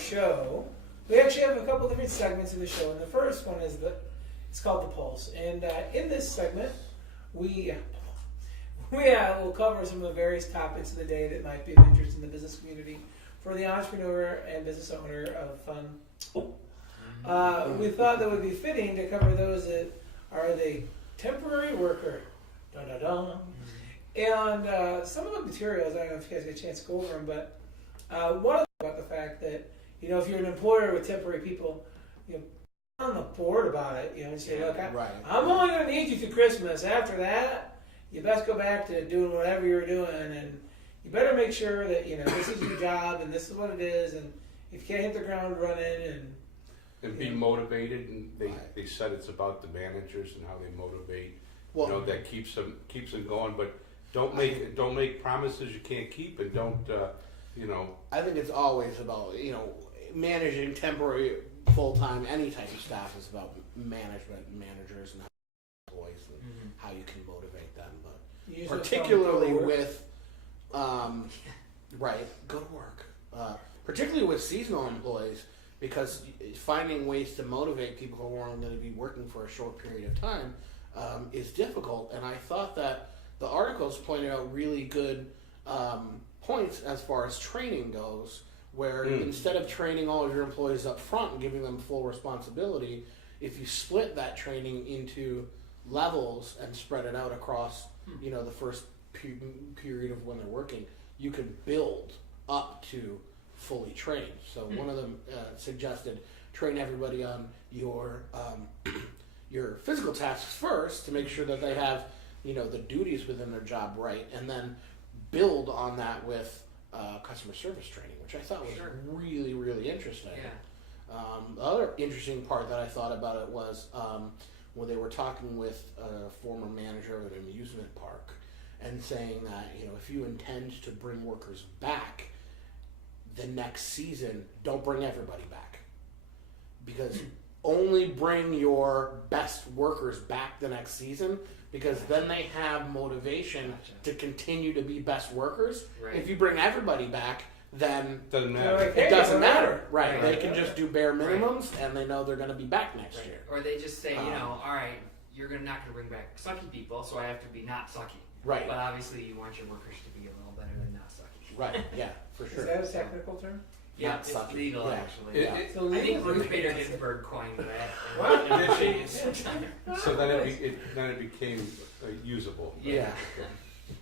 show, we actually have a couple different segments in the show, and the first one is it's called the Pulse. And in this segment, we will cover some of the various topics of the day that might be of interest in the business community for the entrepreneur and business owner of we thought that would be fitting to cover those that are the temporary worker. Dun, dun, dun. And some of the materials, I don't know if you guys get a chance to go over them, but one of them about the fact that, if you're an employer with temporary people, on the board about it, and say, look, I'm only going to need you through Christmas. After that, you best go back to doing whatever you're doing, and you better make sure that, this is your job, and this is what it is, and if you can't hit the ground running, and be motivated, and they said it's about the managers and how they motivate. Well, that keeps them going, but don't make promises you can't keep, and don't I think it's always about managing temporary, full-time, any type of staff is about management, managers, and employees, and how you can motivate them. But particularly with, go to work. Particularly with seasonal employees, because finding ways to motivate people who are only going to be working for a short period of time is difficult. And I thought that the articles pointed out really good points as far as training goes, where instead of training all of your employees up front and giving them full responsibility, if you split that training into levels and spread it out across the first period of when they're working, you can build up to fully trained. So one of them suggested train everybody on your physical tasks first to make sure that they have the duties within their job right, and then build on that with customer service training, which I thought was really, really interesting. The other interesting part that I thought about it was when they were talking with a former manager of an amusement park and saying that if you intend to bring workers back the next season, don't bring everybody back, because only bring your best workers back the next season, because then they have motivation to continue to be best workers. If you bring everybody back, then doesn't matter. Like, hey, it doesn't matter. Right. They can just do bare minimums, and they know they're going to be back next year. Or they just say, all right, you're not going to bring back sucky people, so I have to be not sucky. Right. But obviously, you want your workers to be a little better than not sucky. Right. Yeah, for sure. Is that a technical term? Yeah, Not it's sucky. legal Yeah. actually. It's I think illegal. Ruth Bader Ginsburg coined that. What? So then it became usable. Yeah.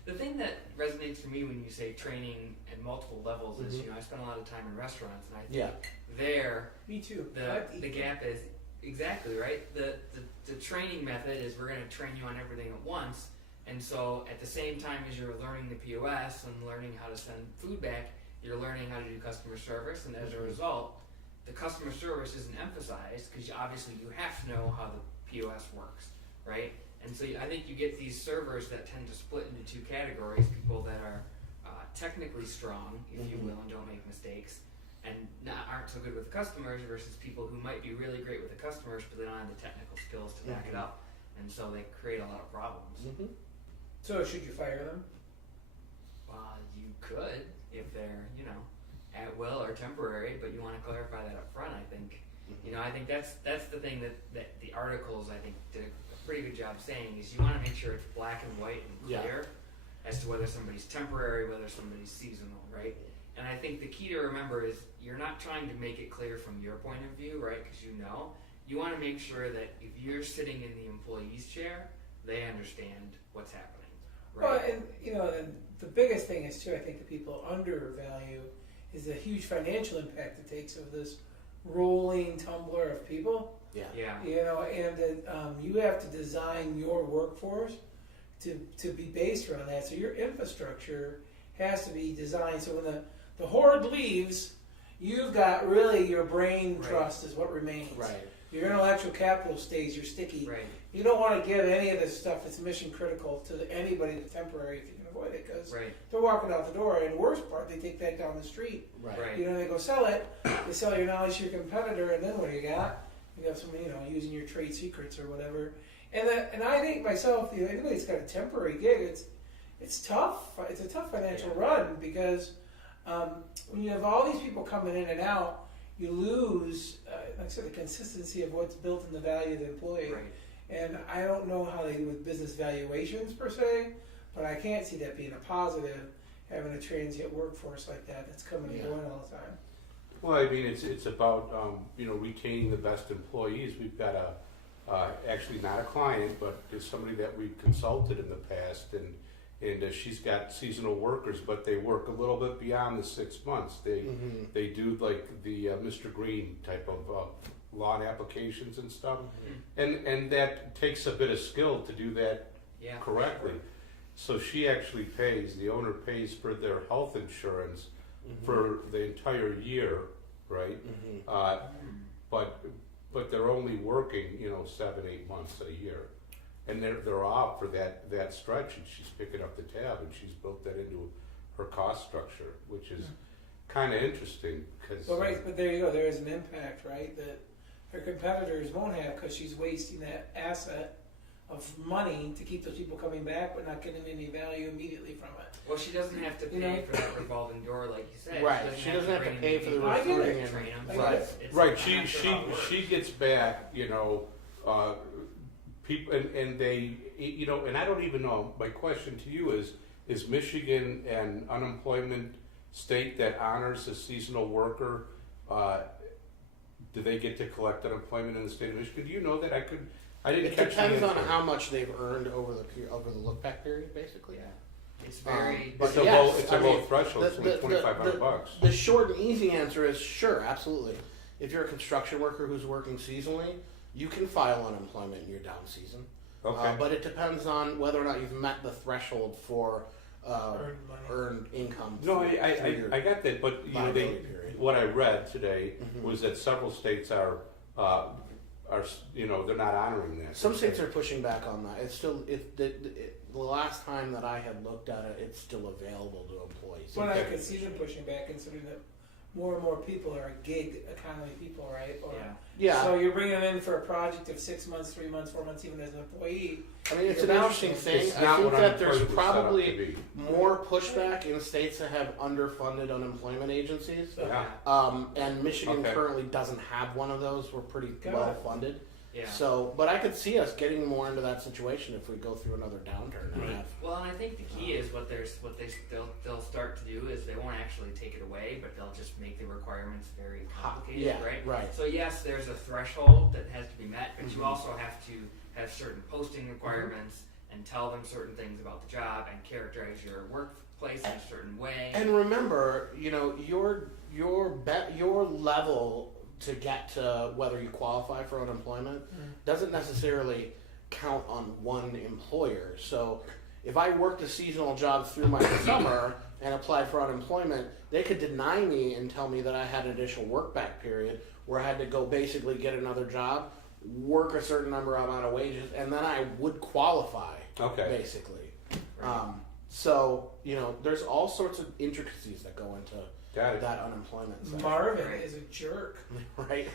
The thing that resonates for me when you say training at multiple levels is, I spend a lot of time in restaurants, and I think there, Me too. the gap is exactly right. The training method is we're going to train you on everything at once, and so at the same time as you're learning the POS and learning how to send food back, you're learning how to do customer service, and as a result, the customer service isn't emphasized because obviously you have to know how the POS works, right? And so I think you get these servers that tend to split into two categories: people that are technically strong, if you will, and don't make mistakes, and aren't so good with the customers, versus people who might be really great with the customers, but they don't have the technical skills to back it up, and so they create a lot of problems. So should you fire them? You could, if they're, at will or temporary, but you want to clarify that up front, I think. I think that's the thing that the articles, I think, did a pretty good job saying, is you want to make sure it's black and white and clear as to whether somebody's temporary, whether somebody's seasonal, right? And I think the key to remember is you're not trying to make it clear from your point of view, right? Because you want to make sure that if you're sitting in the employee's chair, they understand what's happening, right? Well, and the biggest thing is too, I think that people undervalue is the huge financial impact it takes of this rolling tumbler of people. Yeah. And that you have to design your workforce to be based around that. So your infrastructure has to be designed so when the horde leaves, you've got really your brain trust is what remains. Right. Your intellectual capital stays, you're sticky. Right. You don't want to give any of this stuff that's mission critical to anybody that's temporary if you can avoid it, because they're walking out the door, and the worst part, they take that down the street. Right. They go sell it, they sell your knowledge to your competitor, and then what do you got? You got somebody, using your trade secrets or whatever. And I think myself, anybody that's got a temporary gig, it's tough. It's a tough financial run, because when you have all these people coming in and out, you lose, like I said, the consistency of what's built in the value of the employee. Right. And I don't know how they do with business valuations per se, but I can't see that being a positive, having a transient workforce like that that's coming and Yeah. going all the time. Well, I mean, it's about, retaining the best employees. We've got actually not a client, but there's somebody that we've consulted in the past, and she's got seasonal workers, but they work a little bit beyond the 6 months. They do like the Mr. Green type of lawn applications and stuff, and that takes a bit of skill to do that Yeah. correctly. So she actually pays, the owner pays for their health insurance for the entire year, right? But they're only working, 7-8 months a year, and they're off for that stretch, and she's picking up the tab, and she's built that into her cost structure, which is kind of interesting because. Well, right, but there you go. There is an impact, right, that her competitors won't have because she's wasting that asset of money to keep those people coming back, but not getting any value immediately from it. Well, she doesn't have to You pay know? for that revolving door, like you said. Right. She doesn't have to bring pay in for the people. I get it. recruiting and Train 'em. I get right. it. It's Right, not she sure how it works. she gets back, people, and they, and I don't even know. My question to you is Michigan an unemployment state that honors a seasonal worker? Do they get to collect unemployment in the state of Michigan? Do you know that? I didn't It catch the depends on answer. how much they've earned over the look back period, basically. Yeah. It's very. But It's a yes, low, it's a I low mean, threshold. It's only $2,500. The short and easy answer is sure, absolutely. If you're a construction worker who's working seasonally, you can file unemployment in your down season. Okay. But it depends on whether or not you've met the threshold for Earned money. earned income. No, through your I got that, but liability period. what I read today Mhm. was that several states are they're not honoring that. Some states are pushing back on that. It's still the last time that I had looked at it, it's still available to employees. But I Okay. could see them pushing back, considering that more and more people are gig economy people, right? Or, Yeah. Yeah, So you're bringing them in for a project of 6 months, 3 months, 4 months, even as an employee. I mean it's You're an interesting balancing. thing. It's I not think what that there's unemployment was set up to probably be. more pushback in states that have underfunded unemployment agencies. Yeah. And Michigan Okay. currently doesn't have one of those. We're pretty Got well it. funded. Yeah. So, but I could see us getting more into that situation if we go through another downturn. And Right. have, Well, and I think the key is they'll start to do is they won't actually take it away, but they'll just make the requirements very complicated, yeah, right? right. So yes, there's a threshold that has to be met, but you Mhm. also have to have certain posting requirements and tell them certain things about the job and characterize your workplace in a certain way. And remember, your level to get to whether you qualify for unemployment doesn't necessarily count on one employer. So, if I worked a seasonal job through my summer and applied for unemployment, they could deny me and tell me that I had an additional work back period where I had to go basically get another job, work a certain amount of wages, and then I would qualify. Okay. Basically. Right. So, there's all sorts of intricacies that go into Got it. that unemployment side. Marvin Right. is a jerk. Right?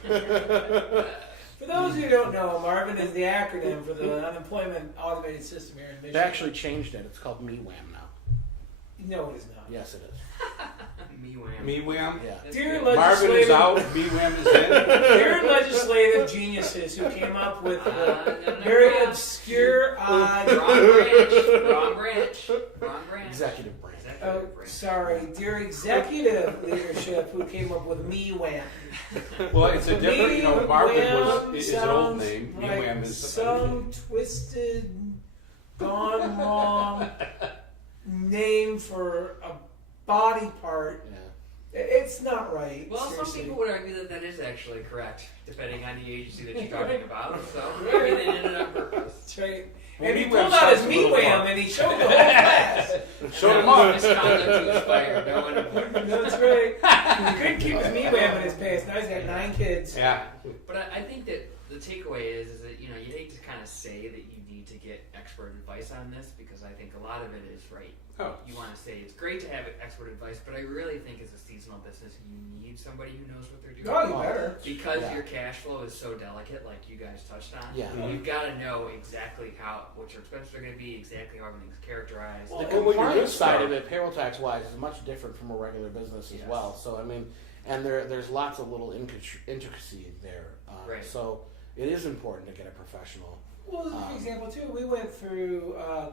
For those who don't know, Marvin is the acronym for the unemployment automated system here in They Michigan. actually changed it. It's called MeWham now. No, it is not. Yes, it is. Me wham. Me wham. Yeah. That's Dear good. Marvin is legislative, out. Me wham is in. dear legislative geniuses who came up with very obscure, odd. Wrong branch. Wrong branch. Executive branch. Oh, Executive branch. sorry, dear executive leadership who came up with me wham. Well, it's a different. Marvin was is an old sounds name. Me like wham is some twisted, gone wrong name for a body part. Yeah. It's not right. Well, seriously. some people would argue that that is actually correct, depending on the agency that you're talking about. So maybe they did it on purpose. That's right. Well, And he me pulled wham out his sounds a me little wham fun. and he showed the whole class. Show And them that up. was misconduct to expire. No one. That's right. He couldn't keep his me wham in his pants. Now he's got 9 kids. Yeah. But I think that the takeaway is that you hate to kind of say that you need to get expert advice on this because I think a lot of it is right. Oh. You want to say it's great to have expert advice, but I really think as a seasonal business, you need somebody who knows what they're doing. Oh, you better. Because Yeah. your cash flow is so delicate, like you guys touched on. Yeah. You've got to know exactly what your expenses are going to be, exactly how everything's characterized. The Well, when you're compliance this side far- of it, payroll tax wise, is much different from a regular business as Yes. well. So, I mean, and there's lots of little intricacy there. Right. So it is important to get a professional. Well, as an example too, we went through a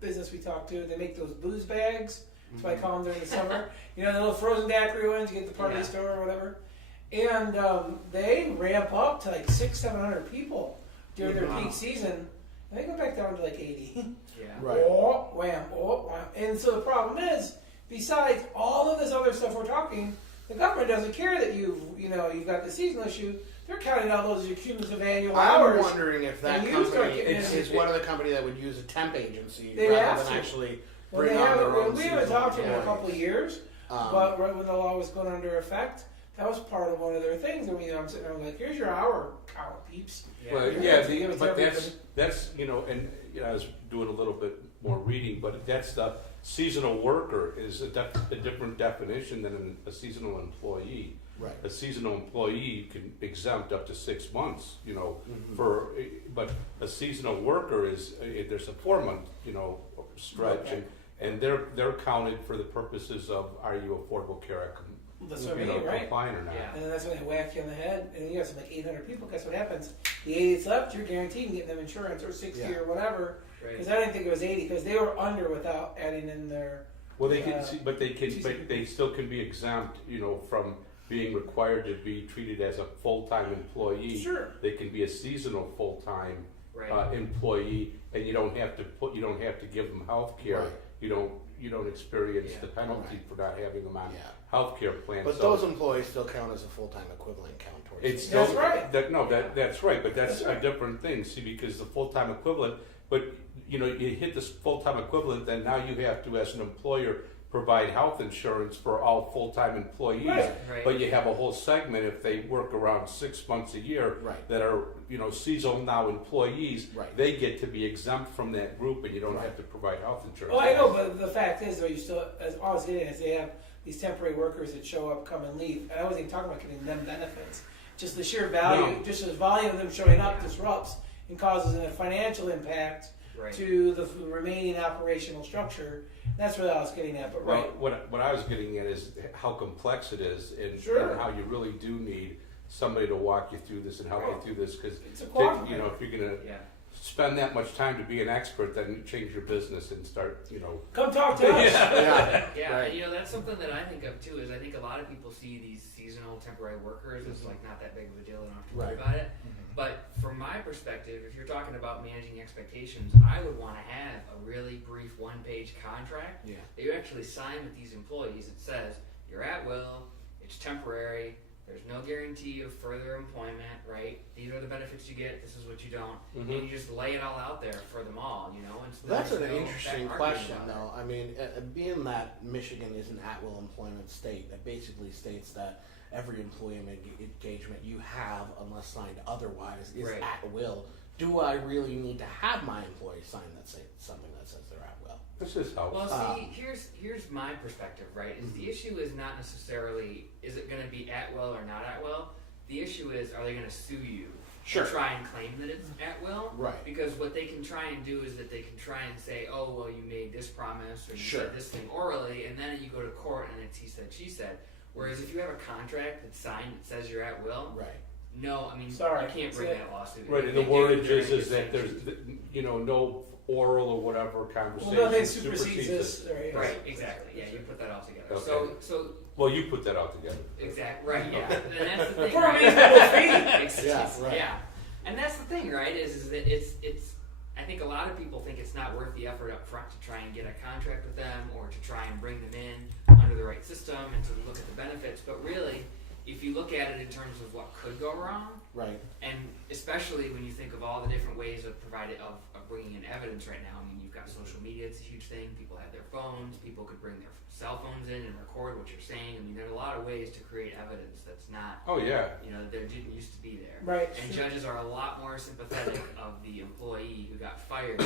business we talked to. They make those booze bags. That's why I call them during the summer. You know, the little frozen daiquiri ones you get at the party store or whatever. And they ramp up to like 600-700 people during their peak season. And they go back down to like 80. Yeah. Right. Oh, wham, oh, wham. And so the problem is, besides all of this other stuff we're talking, the government doesn't care that you've got the seasonal issue. They're counting all those as your cumulative annual hours. I'm wondering if that And you start company getting is one of the company that would use a temp agency They rather have than to. actually Well, bring they on haven't, their own we haven't seasonal talked to them in a employees. couple of years, but right when the law was going under effect, that was part of one of their things. I mean, I'm sitting there like, here's your hour count, peeps. Well, You're yeah, gonna have to give it to but everybody. that's and I was doing a little bit more reading, but that's the seasonal worker is a different definition than a seasonal employee. Right. A seasonal employee can exempt up to 6 months, Mm-hmm. but a seasonal worker is there's a 4-month, stretch, Okay. and they're counted for the purposes of are you Affordable Care Act That's what I mean, right? compliant or not? Yeah. And then that's when they whack you on the head, and you have some like 800 people. Guess what happens? The 80 that's left, you're guaranteed getting them insurance or 60 Yeah. or whatever. Right. Because I didn't think it was 80 because they were under without adding in their. Well, they can, Uh, but they still can be exempt, from being required to be treated as a full-time employee. Sure. They can be a seasonal full-time Right. employee, and you don't have to give them health care. Right. You don't experience Yeah. the penalty Right. for not having them on Yeah. health care plan. But So those employees still count as a full-time equivalent count towards it's it. That's still, right. That's right, but that's That's right. a different thing. See, because the full-time equivalent, but you hit this full-time equivalent, then now you have to, as an employer, provide health insurance for all full-time employees. Right. Right. But you have a whole segment if they work around 6 months a year Right. that are seasonal now employees. Right. They get to be exempt from that group, and you don't Right. have to provide health insurance. Well, I know, but the fact is, though, you still, as all I was getting is they have these temporary workers that show up, come and leave. And I wasn't even talking about getting them benefits. Just the sheer value, No. just the volume of them showing up disrupts and causes a financial impact Right. to the remaining operational structure. That's what I was getting at. But Well, right, what I was getting at is how complex it is, and, Sure. and how you really do need somebody to walk you through this and help you through this. Because it's a cooperative. if you're gonna Yeah. spend that much time to be an expert, then change your business and start. Come talk to us. Yeah. Yeah, Right. and that's something that I think of too. Is I think a lot of people see these seasonal temporary workers as like not that big of a deal and don't have to worry Right. about it. But from my perspective, if you're talking about managing expectations, I would want to have a really brief one-page contract Yeah. that you actually sign with these employees. It says you're at will, it's temporary, there's no guarantee of further employment, right? These are the benefits you get, this is what you don't. Mhm. And you just lay it all out there for them all, And so That's there's an no interesting back argument question, about though. I mean, being that Michigan is an at-will employment state, that basically states that every employment engagement you have, unless signed otherwise, is Right. at will. Do I really need to have my employees sign something that says they're at will? This is how. Well, Um, see, here's my perspective, right? Is the issue is not necessarily is it going to be at will or not at will. The issue is are they going to sue you Sure. to try and claim that it's at will? Right. Because what they can try and do is that they can try and say, oh well, you made this promise or you Sure. said this thing orally, and then you go to court and it's he said she said. Whereas if you have a contract that's signed that says you're at will, Right. no, I mean Sorry. you can't bring That's that lawsuit. Right, If and the they do, wordage they're is gonna that get there's sanctioned. no oral or whatever conversation. Well, nothing supersedes this. this. Right. Right, exactly. Yeah, you put that all together. Okay. So Well, you put that out together. exactly right. Yeah, and that's the thing. For a right? reasonable fee. It's- right. Yeah, and that's the thing, right? Is that it's. I think a lot of people think it's not worth the effort up front to try and get a contract with them or to try and bring them in under the right system and to look at the benefits. But really, if you look at it in terms of what could go wrong, Right. and especially when you think of all the different ways of bringing in evidence right now. I mean, you've got social media; it's a huge thing. People have their phones. People could bring their cell phones in and record what you're saying. I mean, there's a lot of ways to create evidence that's not, Oh yeah. there didn't used to be there. Right. And judges are a lot more sympathetic of the employee who got fired,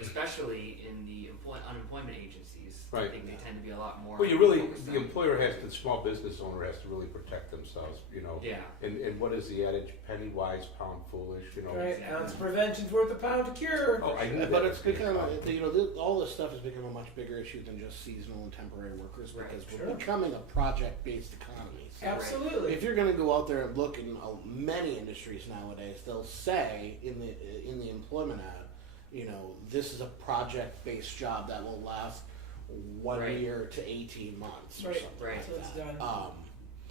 especially especially in the unemployment agencies. I Right. think they tend to be a lot more. Well, you really, focused the on- employer the small business owner has to really protect themselves, Yeah. And what is the adage? Penny wise, pound foolish, Right, Exactly. ounce prevention's worth a pound to cure. Oh, I knew that. But it's become, all this stuff has become a much bigger issue than just seasonal and temporary workers Right, because sure. we're becoming a project-based economy. So Absolutely. if you're going to go out there and look in many industries nowadays, they'll say in the employment ad, this is a project-based job that will last 1 Right. year to 18 months or Right. something Right. like So it's that. done.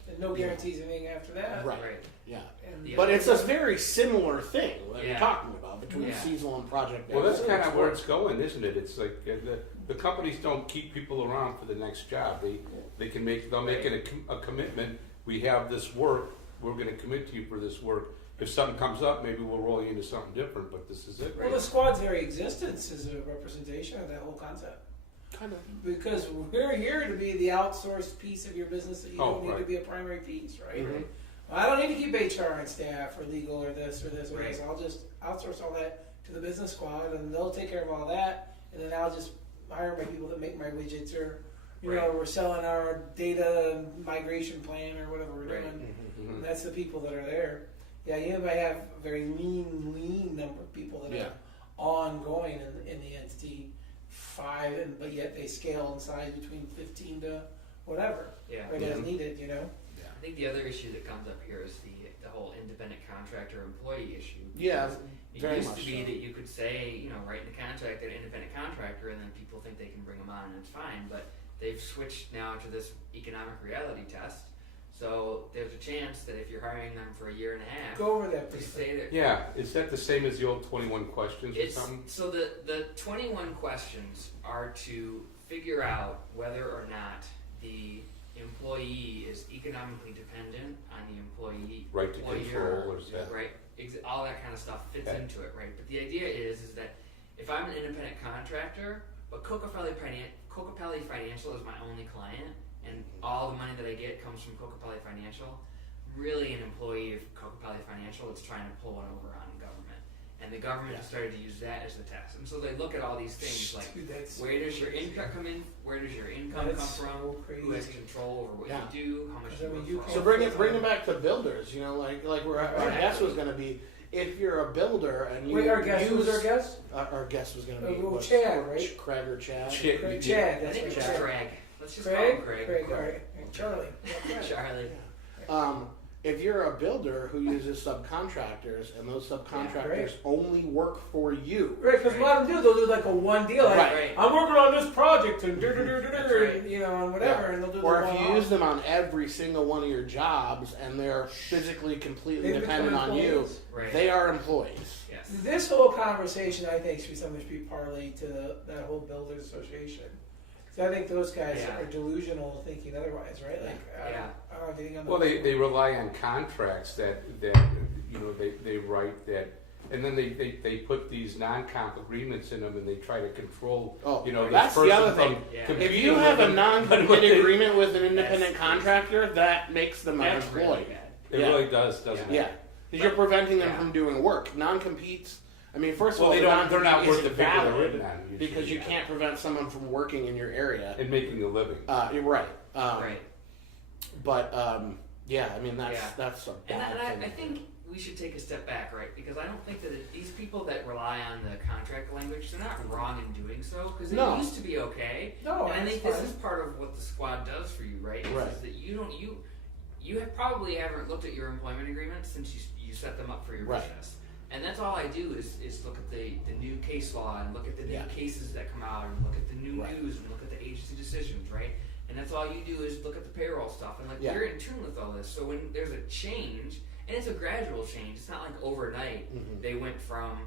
And no guarantees anything after that. Right. Right. Yeah. And The But other- it's a very similar thing that Yeah. we're talking about between Yeah. seasonal and project-based. Well, that's kind It's of where it's going, isn't it? It's like the companies don't keep people around for the next job. They'll make it a commitment. We have this work. We're going to commit to you for this work. If something comes up, maybe we'll roll you into something different. But this is it. Well, the squad's very existence is a representation of that whole concept. kind of. Because we're here to be the outsourced piece of your business that you Oh, don't need to right. be a primary piece, right? Mhm. Well, I don't need to keep HR and staff or legal or this or this or Right. this. I'll just outsource all that to the business squad and they'll take care of all that. And then I'll just hire my people that make my widgets or, Right. we're selling our data migration plan or whatever we're Right. doing. Mhm. And that's the people that are there. Yeah, you might have a very lean number of people that Yeah. are ongoing in the entity, but yet they scale in size between 15 to whatever, Yeah. right as needed, I think the other issue that comes up here is the whole independent contractor employee issue. Yeah, Because it very used much to be so. that you could say, write in the contract that independent contractor, and then people think they can bring them on, and it's fine. But they've switched now to this economic reality test. So there's a chance that if you're hiring them for a year and a half, Go over that, to please. say that Yeah, is that the same as the old 21 questions or it's something? so the 21 questions are to figure out whether or not the employee is economically dependent on the employee Right to employer, control, or is that? right? All that kind of stuff fits Okay. into it, right? But the idea is that if I'm an independent contractor, but Kokopelli Financial is my only client, and all the money that I get comes from Kokopelli Financial, I'm really an employee of Kokopelli Financial that's trying to pull one over on government, and the government has started to use that as the test. And so they look at all these things like, Dude, that's where does your income come in? Where does your income That's come from? so Who has crazy. control over what Yeah. you do? How much Because, I mean, you you work can't- So for? bring it back to builders. Like where our guest was going to be. If you're a builder and you Wait, our guest, use, who's our guest? our guest was going to be Oh, Chad, right? Craig or Chad. Craig, Yeah. Chad, I that's think right, it's Chad. Craig. Let's just call Craig? him Craig. Craig, all right. And Charlie. Yeah, Charlie. If you're a builder who uses subcontractors and those subcontractors great. only work for you, Right, because a lot of them do, they'll do like a one deal. Like, Right. I'm working on this project and That's right. and whatever, and they'll do or the if you one-off. use them on every single one of your jobs and they're physically completely They become dependent on you, employees. Right. they are employees. Yes. This whole conversation, I think, should so much be parlayed to that whole builders association. So I think those guys Yeah. are delusional thinking otherwise, right? Like, Yeah. I don't have anything on the Well, they rely on contracts that they write that, and then they put these non-comp agreements in them, and they try to control. Oh, this that's the person other from thing. Yeah. If competing you with have a them. non-compete They- agreement with an independent That's- contractor, that makes them an That's really employee. bad. It Yeah. really does, doesn't it? Yeah, because you're preventing them Yeah. from doing work. Non-competes. I mean, first of Well, all, they the don't. They're not non-compete worth the isn't paper they're valid written on. Usually. because you can't prevent someone from working in your area. and making a living. You're right. Right. But yeah, I mean that's Yeah. that's a And, bad and thing. I think we should take a step back, right? Because I don't think that these people that rely on the contract language, they're not wrong in doing so, because it No. used to be okay. No, And I that's think this fine. is part of what the squad does for you, right? Is Right. that you have probably haven't looked at your employment agreements since you set them up for your Right. business. And that's all I do is look at the new case law and look at the new Yeah. cases that come out and look at the new Right. news and look at the agency decisions, right? And that's all you do is look at the payroll stuff and like Yeah. you're in tune with all this. So when there's a change, and it's a gradual change, it's not like overnight Mhm. they went from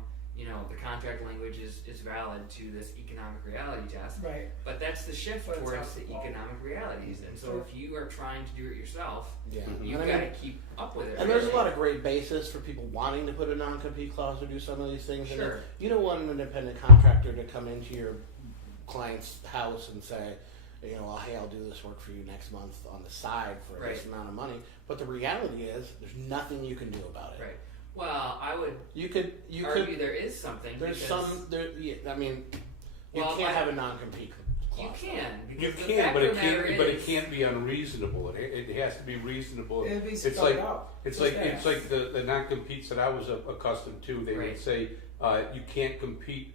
the contract language is valid to this economic reality test. Right. But that's the shift But it's towards how the to follow. economic realities. And so Sure. if you are trying to do it yourself, Yeah, you've And I got mean, to keep up with it. and there's a right? lot of great basis for people wanting to put a non-compete clause or do some of these things. And Sure. you don't want an independent contractor to come into your client's house and say, well, hey, I'll do this work for you next month on the side for this Right. amount of money. But the reality is, there's nothing you can do about it. Right. Well, I would You could argue there is something. There's because, some there. Yeah, I mean, You Well, can't have a non-compete You clause. can. You Because the can, fact but of it the matter can't. But it is- can't be unreasonable. It has to be reasonable. It'd be It's spelled like out. it's Just like it's ask. like the non-competes that I was accustomed to. They Right. would say you can't compete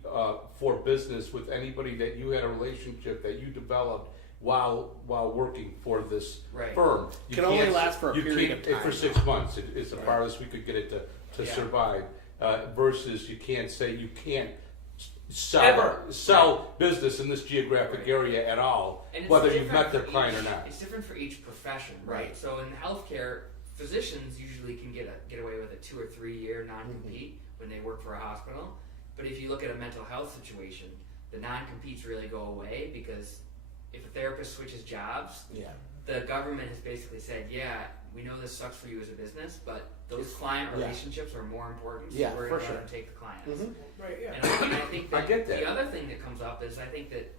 for business with anybody that you had a relationship that you developed while working for this Right. firm. You Can only can't- last for a you period can't- of time, For 6 months is the Right. farthest we could get it to Yeah. survive. Versus you can't say you can't sell Ever. sell business in this geographic Right. area at all, And it's whether you've different met their for client or each- not. It's different for each profession, right? Right. So in healthcare, physicians usually can get away with a 2 or 3 year non-compete when they work for a hospital. But if you look at a mental health situation, the non-competes really go away because if a therapist switches jobs, Yeah. the government has basically said, yeah, we know this sucks for you as a business, but those It's- client yeah. relationships are more important, so Yeah, we're for going to sure. let them take the clients. Mhm. Right, yeah. And I think that, I get that. the other thing that comes up is I think that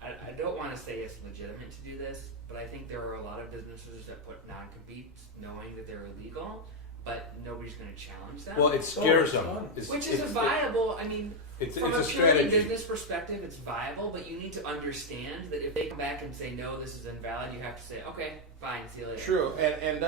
I don't want to say it's legitimate to do this, but I think there are a lot of businesses that put non-competes knowing that they're illegal, but nobody's going to challenge them. Well, it scares Oh, them. fun. which is a viable. I mean, It's from a a purely strategy. business perspective, it's viable, but you need to understand that if they come back and say no, this is invalid, you have to say okay, fine, see you later. True, and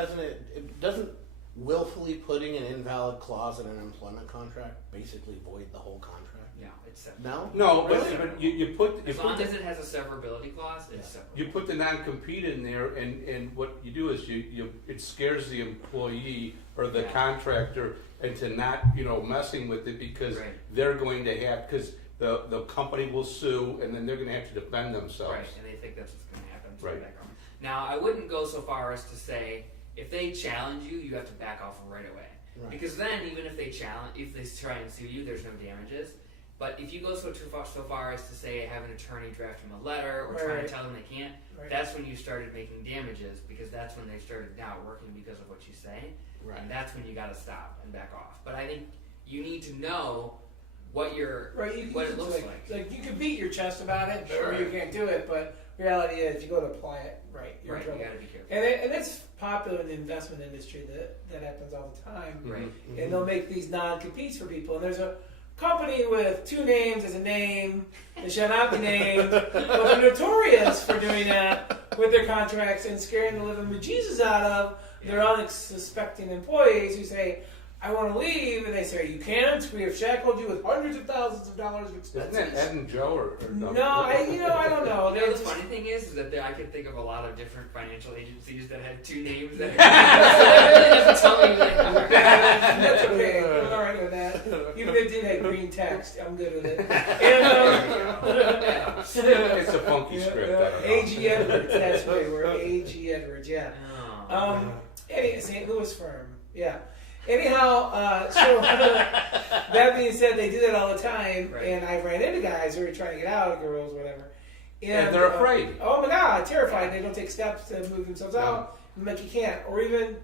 doesn't willfully putting an invalid clause in an employment contract basically void the whole contract? No, it's separate. No. No, Really? but you put As long as it has a severability clause, it's Yeah. separate. you put the non-compete in there, and what you do is you it scares the employee or the Yeah. contractor into not messing with it because Right. they're going to have because the company will sue and then they're going to have to defend themselves. Right, and they think that's what's going to happen to Right. the background. Now, I wouldn't go so far as to say if they challenge you, you have to back off right away. Right. Because then, even if they try and sue you, there's no damages. But if you go so far as to say have an attorney draft them a letter or try Right. to tell them they can't, Right. that's when you started making damages because that's when they started not working because of what you say, Right. and that's when you got to stop and back off. But I think you need to know what your Right, you what can it looks like. you can beat your chest about it, Sure. or you can't do it. But reality is, you go to apply it, right? You're in Right, you trouble. got to be careful. And it's popular in the investment industry that happens all the time. Mhm. Right. And they'll make these non-competes for people. And there's a company with 2 names as a name that shall not be named, but they're notorious for doing that with their contracts and scaring the living bejesus out of their unsuspecting employees who say, I want to leave, and they say, you can't, we have shackled you with hundreds of thousands of dollars of Isn't expenses. that Ed and Joe or No, I don't know. You They know, the just- funny thing is that I could think of a lot of different financial agencies that had 2 names that doesn't tell me that. That's okay. I'm all right with that. Even if it did have green text, I'm good with it. And, it's a funky script. I don't know. A.G. Edwards, that's right. We're A.G. Edwards, yeah. Oh. St. Louis firm, yeah. Anyhow, so that being said, they do that all the time, Right. and I've ran into guys who are trying to get out, girls, whatever. And they're afraid. Oh my God, terrified. They don't take steps to move themselves out. Like you can't. Or even,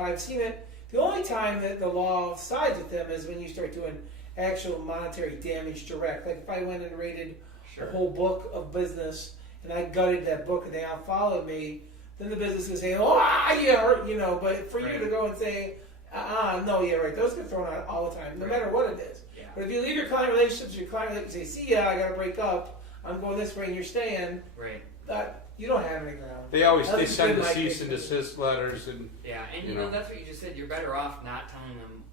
I've seen it. The only time that the law sides with them is when you start doing actual monetary damage direct. Like if I went and raided Sure. a whole book of business and I gutted that book and they outfollowed me, then the business would say, but for you Right. to go and say, no, yeah, right, those get thrown out all the time, no Right. matter what it is. Yeah. But if you leave your client relationships, your client relationship, say, see ya, I gotta break up, I'm going this way and you're staying, Right. you don't have any ground. They send the cease and desist letters and Yeah, and You you know know. that's what you just said. You're better off not telling them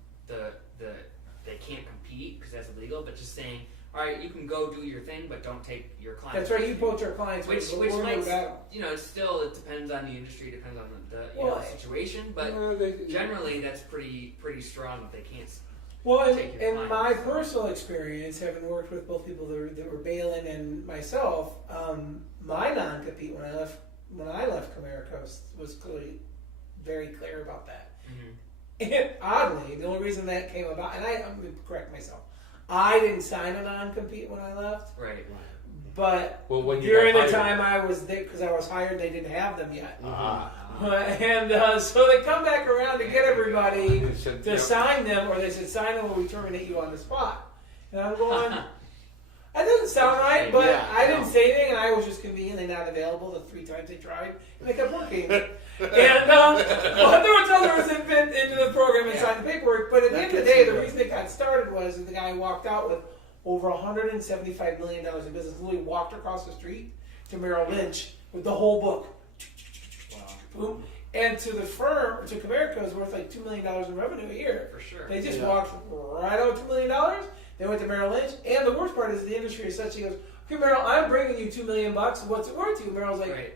they can't compete because that's illegal, but just saying, all right, you can go do your thing, but don't take your clients. That's right, you poach our clients, Which we're might, in battle. it depends on the industry, depends on the Well, situation, but generally that's pretty strong if they can't. Well, take your in my clients. personal experience, having worked with both people that were bailing and myself, my non-compete when I left Comerica was clearly very clear about that. Mm-hmm. And oddly, the only reason that came about, and I'm going to correct myself, I didn't sign a non-compete when I left, Right. but when you during the got hired. time I was there, because I was hired, they didn't have them yet. Ah. And so they come back around to get everybody They said, to yep. sign them, or they said sign them or we terminate you on the spot. And I'm going, that doesn't sound right, but Yeah, I didn't no. say anything, and I was just conveniently not available the 3 times they tried, and they kept working. And well, there were others that fit into the program and signed the paperwork, but at the end of the day, the reason it got started was that the guy walked out with over $175 million in business. Literally walked across the street to Merrill Lynch with the whole book. Wow. Boom. And to the firm, to Comerica, is worth like $2 million in revenue a year. For sure. They just Yeah. walked right out $2 million. They went to Merrill Lynch, and the worst part is the industry is such. He goes, "Okay, Merrill, I'm bringing you $2 million. What's it worth to you?" Merrill's like, Right.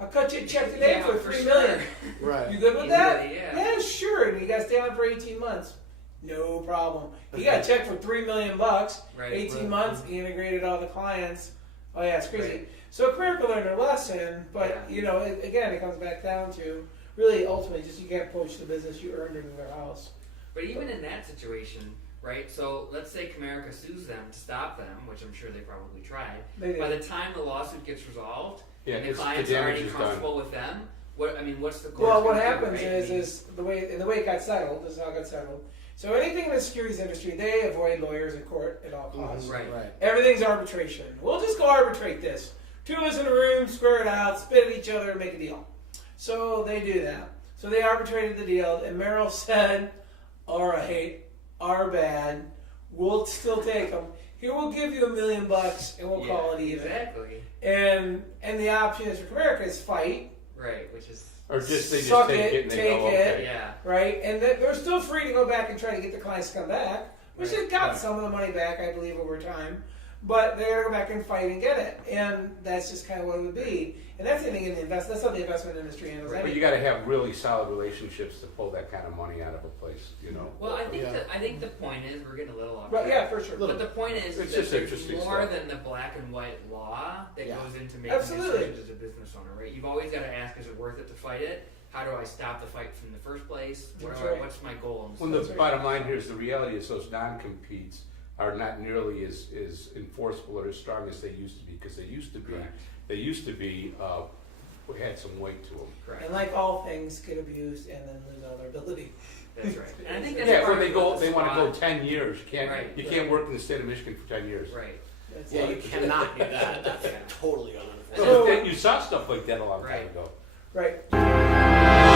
"I'll cut you a check today Yeah, for for $3 sure. million. Right. You good with that?" Easily, yeah. Yeah, sure. And you got to stay on for 18 months. No problem. He got a check for $3 million. Right. 18 Right. months. He integrated all the clients. Oh yeah, it's crazy. Right. So Comerica learned their lesson, but Yeah. you know, again, it comes back down to really ultimately just you can't poach the business you earned in their house. But even in that situation, right? So let's say Comerica sues them to stop them, which I'm sure they probably tried. They By did. the time the lawsuit gets resolved, Yeah, and the it's, the client's damage already is done. comfortable with them, what's the court's Well, what gonna do, happens right? is the way it got settled. This is how it got settled. So anything in the securities industry, they avoid lawyers in court at all costs. Right. Right. Everything's arbitration. We'll just go arbitrate this. Two of us in a room, square it out, spit at each other, and make a deal. So they do that. So they arbitrated the deal, and Merrill said, "All right, our bad. We'll still take them. Here, we'll give you $1 million, and we'll Yeah, call it even." Exactly. And the option is for Comerica is fight, Right. Which is Or just they just Suck take it, it and they take go, it. okay. yeah. right? And they're still free to go back and try to get the clients to come back, which Right. they got Right. some of the money back, I believe, over time. But they're going to go back and fight and get it, and that's just kind of what it would be. And that's anything in the that's how the investment industry handles Right. But you got to have really solid relationships to pull that kind of money out of a place, you know. Well, I think Yeah. I think the point is we're getting a little off. Right? track. Yeah, for sure. But the point is It's that just there's interesting more stuff. than the black and white law that Yeah. goes into making Absolutely. decisions as a business owner, right? You've always got to ask, is it worth it to fight it? How do I stop the fight from the first place? That's right. What's my goal? Well, That's the right. bottom line here is the reality is those non-competes are not nearly as enforceable or as strong as they used to be, because they used to be, Correct. had some weight to them. Correct. And like all things, get abused and then lose all their ability. That's right. And I think that's Yeah, part when they of go, what the they want to go SWAT 10 years. Right. You can't work in the state of Michigan for 10 years. Right. That's Yeah, it. you cannot do that. That's Yeah. totally Well, unenforceable. but then you saw stuff like that a long time Right. ago. Right.